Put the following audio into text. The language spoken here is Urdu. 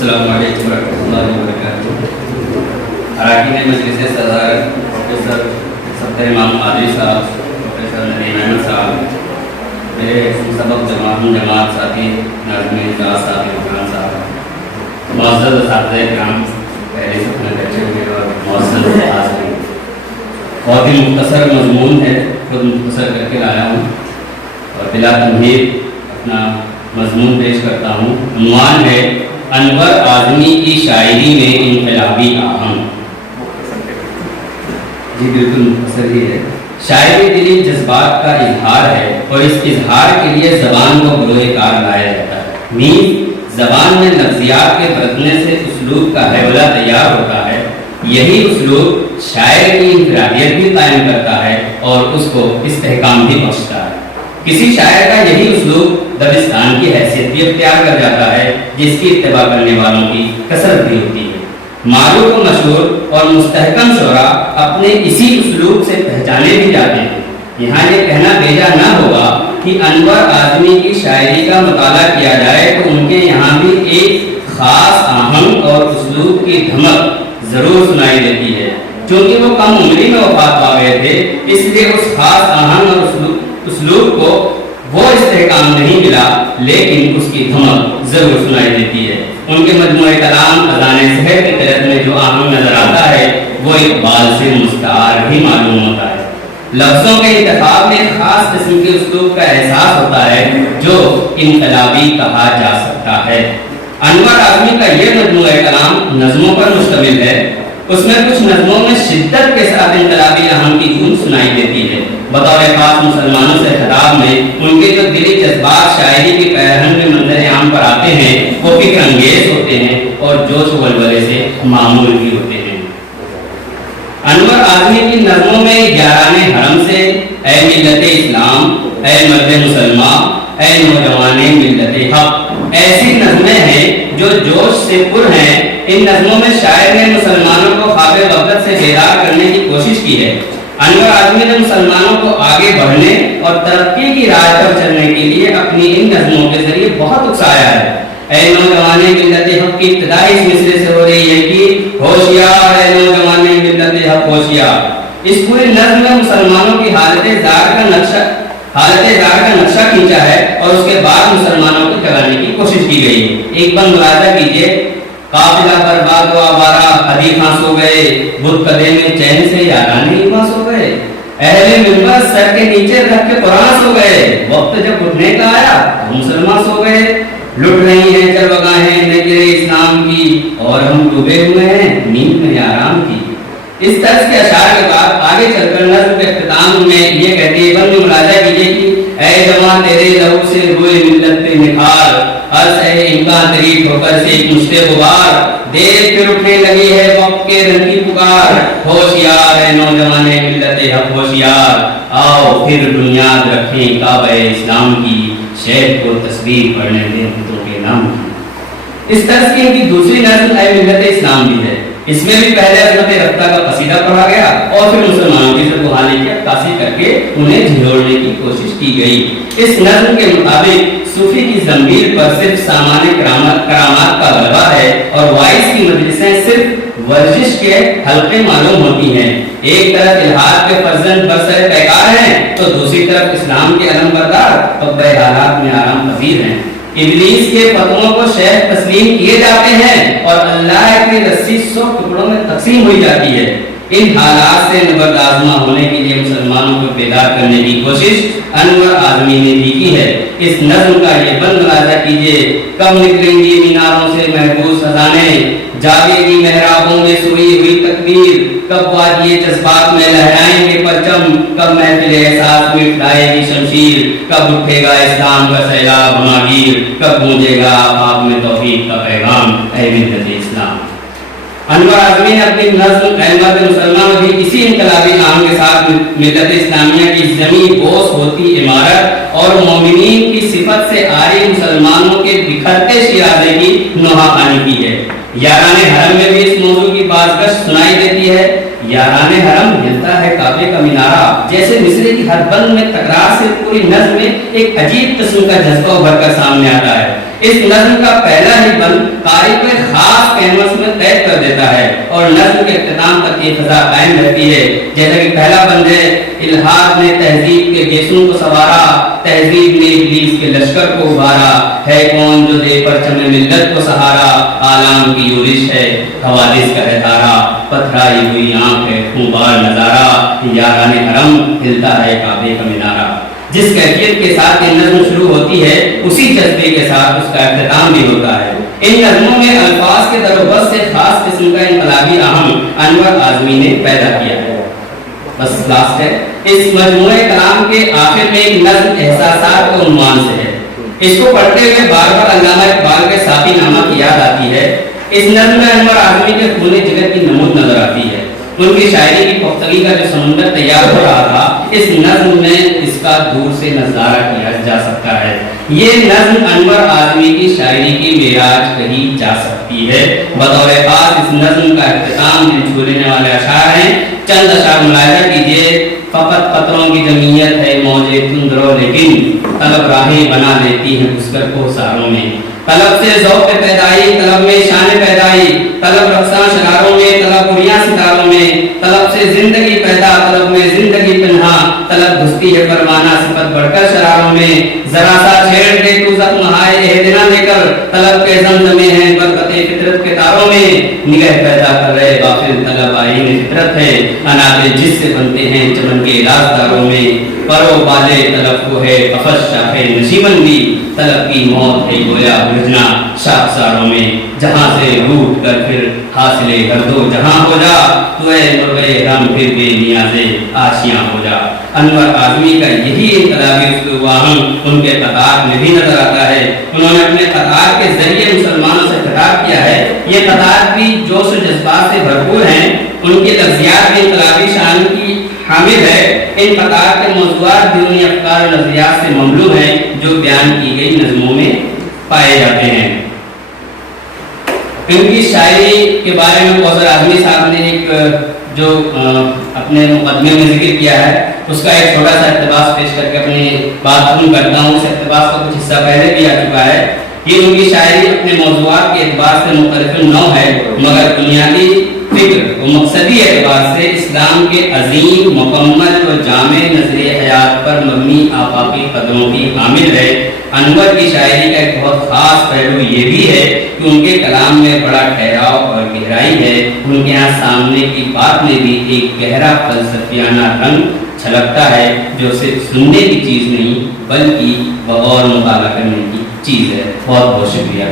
السلام علیکم ورحمۃ اللہ وبرکاتہ۔ اراکین مجلس صدر پروفیسر صفدر امام قادری صاحب، پروفیسر ندیم احمد صاحب، میرے سبق جماعت ساتھی ناظمین اجلاس صاحب عمران صاحب، معزز اساتذہ کرام، پہلے سے اپنے بچے ہوئے اور معزز حاضرین، بہت ہی مختصر مضمون ہے، خود مختصر کر کے لایا ہوں اور بلا تمہید اپنا مضمون پیش کرتا ہوں۔ عنوان ہے انور اعظمی کی شاعری میں انقلابی آہنگ۔ جی بالکل مختصر ہی ہے۔ شاعری دلی جذبات کا اظہار ہے اور اس اظہار کے لیے زبان کو بروئے کار لایا جاتا ہے۔ نیز زبان میں لفظیات کے برتنے سے اسلوب کا حیولہ تیار ہوتا ہے۔ یہی اسلوب شاعر کی انفرادیت بھی قائم کرتا ہے اور اس کو استحکام بھی بخشتا ہے۔ کسی شاعر کا یہی اسلوب دبستان کی حیثیت بھی اختیار کر جاتا ہے، جس کی اتباع کرنے والوں کی کثرت بھی ہوتی ہے۔ معروف و مشہور اور مستحکم شعراء اپنے اسی اسلوب سے پہچانے بھی جاتے ہیں۔ یہاں یہ کہنا بیجا نہ ہوگا کہ انور اعظمی کی شاعری کا مطالعہ کیا جائے تو ان کے یہاں بھی ایک خاص آہنگ اور اسلوب کی دھمک ضرور سنائی دیتی ہے۔ چونکہ وہ کم عمری میں وفات پا گئے تھے، اس لیے اس خاص آہنگ اور اسلوب کو وہ استحکام نہیں ملا، لیکن اس کی دھمک ضرور سنائی دیتی ہے۔ ان کے مجموعہ کلام اذان سحر کی طرف میں جو آہنگ نظر آتا ہے وہ اقبال سے مستعار ہی معلوم ہوتا ہے۔ لفظوں کے انتخاب میں خاص قسم کے اسلوب کا احساس ہوتا ہے جو انقلابی کہا جا سکتا ہے۔ انور اعظمی کا یہ مجموعہ کلام نظموں پر مشتمل ہے۔ اس میں کچھ نظموں میں شدت کے ساتھ انقلابی آہنگ کی گونج سنائی دیتی ہے۔ بطور خاص مسلمانوں سے خطاب میں ان کے جو دلی جذبات شاعری کے پیرہن میں منظر عام پر آتے ہیں وہ فکر انگیز ہوتے ہیں اور جوش و ولولے سے معمول بھی ہوتے ہیں۔ انور اعظمی کی نظموں میں یاران حرم سے، اے ملت اسلام، اے مرد مسلمہ، اے نوجوان ملت حق، ایسی نظمیں ہیں جو جوش سے پر ہیں۔ ان نظموں میں شاعر نے مسلمانوں کو خواب غفلت سے بیدار کرنے کی کوشش کی ہے۔ انور اعظمی نے مسلمانوں کو آگے بڑھنے اور ترقی کی راہ پر چلنے کے لیے اپنی ان نظموں کے ذریعے بہت اکسایا ہے۔ اے نوجوان ملت حق کی ابتدا اس مصرے سے ہو رہی ہے کہ ہوشیار، اے نوجوان ملت حق ہوشیار۔ اس پوری نظم میں مسلمانوں کی حالت زار کا نقشہ کھینچا ہے اور اس کے بعد مسلمانوں کو جگانے کی کوشش کی گئی ہے۔ ایک بار ملاحظہ کیجیے، قافلہ برباد و آوارہ حدیثاں سو گئے، بت قدے میں چین سے یاران ایمان سو گئے، اہل منبر سر کے نیچے رکھ کے قرآن سو گئے، وقت جب اٹھنے کا آیا تو مسلمان سو گئے، لٹ رہی ہیں چربگاہیں نجر اسلام کی اور ہم ڈوبے ہوئے ہیں نیند میں آرام کی۔ اس طرز کے اشعار کے بعد آگے چل کر نظم کے اختتام میں یہ کہتے ہیں، بند ملاحظہ کیجیے کہ اے جوان تیرے لہو سے روئے ملت پہ نکھار، عرض ہے امکان تری ٹھوکر سے ایک مشتے غبار، دیکھ پھر اٹھنے لگی ہے وقت کے رنگ کی پکار، ہوشیار ہے نوجوان ملت حق ہوشیار، آؤ پھر بنیاد رکھیں کعبہ اسلام کی، شیخ کو تصویر پڑھنے دیں بتوں کے نام کی۔ اس طرز کی ان کی دوسری نظم اے ملت اسلام بھی ہے۔ اس میں بھی پہلے عظمت رفتہ کا قصیدہ پڑھا گیا اور پھر مسلمانوں کی زبانی کی عکاسی کر کے انہیں جھنجھوڑنے کی کوشش کی گئی۔ اس نظم کے مطابق صوفی کی زمبیل پر صرف سامان کرامات کا غلبہ ہے اور وائس کی مجلسیں صرف ورزش کے حلقے معلوم ہوتی ہیں۔ ایک طرف الہاد کے فرزند برسر پیکار ہیں تو دوسری طرف اسلام کے علم بردار قبہ حالات میں آرام پذیر ہیں۔ ابلیس کے فتووں کو شیخ تسلیم کیے جاتے ہیں اور اللہ کی رسی 100 ٹکڑوں میں تقسیم ہوئی جاتی ہے۔ ان حالات سے نبردآزما ہونے کے لیے مسلمانوں کو بیدار کرنے کی کوشش انور اعظمی نے بھی کی ہے۔ اس نظم کا یہ بند ملاحظہ کیجیے، کب نکلیں گی میناروں سے محبوس اذانیں، جاگے گی محرابوں میں سوئی ہوئی تکبیر، کب وادی جذبات میں لہرائیں گے پرچم، کب محفل احساس میں اٹھائے گی شمشیر، کب اٹھے گا اسلام کا سیلاب ہماگیر، کب گونجے گا آفاق میں توحید کا پیغام، اے ملت اسلام۔ انور اعظمی نے اپنی نظم احمد مسلمان بھی اسی انقلابی آہنگ کے ساتھ ملت اسلامیہ کی زمین بوس ہوتی عمارت اور مومنین کی صفت سے آری مسلمانوں کے بکھرتے شیرازے کی نوحہ خانی کی ہے۔ یاران حرم میں بھی اس موضوع کی بازگشت سنائی دیتی ہے۔ یاران حرم ہلتا ہے کعبے کا مینارہ، جیسے مصرے کی ہر بند میں تکرار سے پوری نظم میں ایک عجیب قسم کا جذبہ ابھر کر سامنے آتا ہے۔ اس نظم کا پہلا ہی بند قاری کو ایک خاص کینوس میں قید کر دیتا ہے اور نظم کے اختتام تک یہ فضا قائم رہتی ہے۔ جیسا کہ پہلا بند ہے، الحاد نے تہذیب کے گیسوں کو سوارا، تہذیب نے ابلیس کے لشکر کو ابھارا، ہے کون جو دے پرچم ملت کو سہارا، عالم کی یورش ہے حوادث کا ہے دھارا، پتھرائی ہوئی آنکھ ہے خونبار نظارہ، یاران حرم ہلتا ہے کعبے کا مینارہ۔ جس کیفیت کے ساتھ یہ نظم شروع ہوتی ہے اسی جذبے کے ساتھ اس کا اختتام بھی ہوتا ہے۔ ان نظموں میں الفاظ کے دروبت سے خاص قسم کا انقلابی اہم انور اعظمی نے پیدا کیا ہے۔ بس لاسٹ ہے، اس مجموعہ کلام کے آخر میں ایک نظم احساسات کے عنوان سے ہے۔ اس کو پڑھتے ہوئے بار بار علامہ اقبال کے ساقی نامہ کی یاد آتی ہے۔ اس نظم میں انور اعظمی کے خون جگر کی نمود نظر آتی ہے۔ ان کی شاعری کی پختگی کا جو سمندر تیار ہو رہا تھا، اس نظم میں اس کا دور سے نظارہ کیا جا سکتا ہے۔ یہ نظم انور اعظمی کی شاعری کی معراج کہی جا سکتی ہے۔ بطور خاص اس نظم کا اختتام دل چھو لینے والے اشعار ہیں۔ چند اشعار ملاحظہ کیجیے۔ فقط قطروں کی جمعیت ہے موجے تندرو، لیکن طلب راہیں بنا لیتی ہیں اس کر کو ساروں میں۔ طلب سے ذوق پیدائی، طلب میں شان پیدائی، طلب رقصاں شراروں میں، طلب اڑیاں ستاروں میں، طلب سے زندگی پیدا، طلب میں زندگی پنہا، طلب گھستی ہے پروانہ صفت بڑھ کر شراروں میں۔ ذرا سا چھیڑ دے تو زخم ہائے اہدنا لے کر، طلب کے زمزمے ہیں برکت فطرت کے تاروں میں۔ نگہ پیدا کر رہے غافل طلب آئین فطرت ہے، اناتے جس سے بنتے ہیں چمن کے رازداروں میں۔ پرو بالے طلب کو ہے قفس شاخ نشیمن بھی، طلب کی موت ہے گویا الجھنا شاخساروں میں۔ جہاں سے روٹ کر پھر حاصل گردو جہاں ہو جا، تو اے مرغے رم پھر بے نیازے آشیاں ہو جا۔ انور اعظمی کا یہی انقلابی اسلوب ان کے خطاب میں بھی نظر آتا ہے۔ انہوں نے اپنے خطاب کے ذریعے مسلمانوں سے خطاب کیا ہے۔ یہ خطاب بھی جوش و جذبات سے بھرپور ہیں۔ ان کے لفظیات بھی انقلابی شان کی حامل ہے۔ ان خطاب کے موضوعات بھی انہی افکار و نظریات سے مملو ہیں جو بیان کی گئی نظموں میں پائے جاتے ہیں۔ ان کی شاعری کے بارے میں کوثر اعظمی صاحب نے ایک جو اپنے مقدمے میں ذکر کیا ہے، اس کا ایک چھوٹا سا اقتباس پیش کر کے اپنی بات ختم کرتا ہوں۔ اس اقتباس کا کچھ حصہ پہلے بھی آ چکا ہے۔ یہ ان کی شاعری اپنے موضوعات کے اعتبار سے مختلف نو ہے، مگر بنیادی فکر و مقصدی اعتبار سے اسلام کے عظیم، مکمل و جامع نظریہ حیات پر مبنی آفاقی قدروں کی حامل ہے۔ انور کی شاعری کا ایک بہت خاص پہلو یہ بھی ہے کہ ان کے کلام میں بڑا ٹھہراؤ اور گہرائی ہے۔ ان کے یہاں سامنے کی بات میں بھی ایک گہرا فلسفیانہ رنگ چھلکتا ہے جو صرف سننے کی چیز نہیں بلکہ بغور مطالعہ کرنے کی چیز ہے۔ بہت بہت شکریہ۔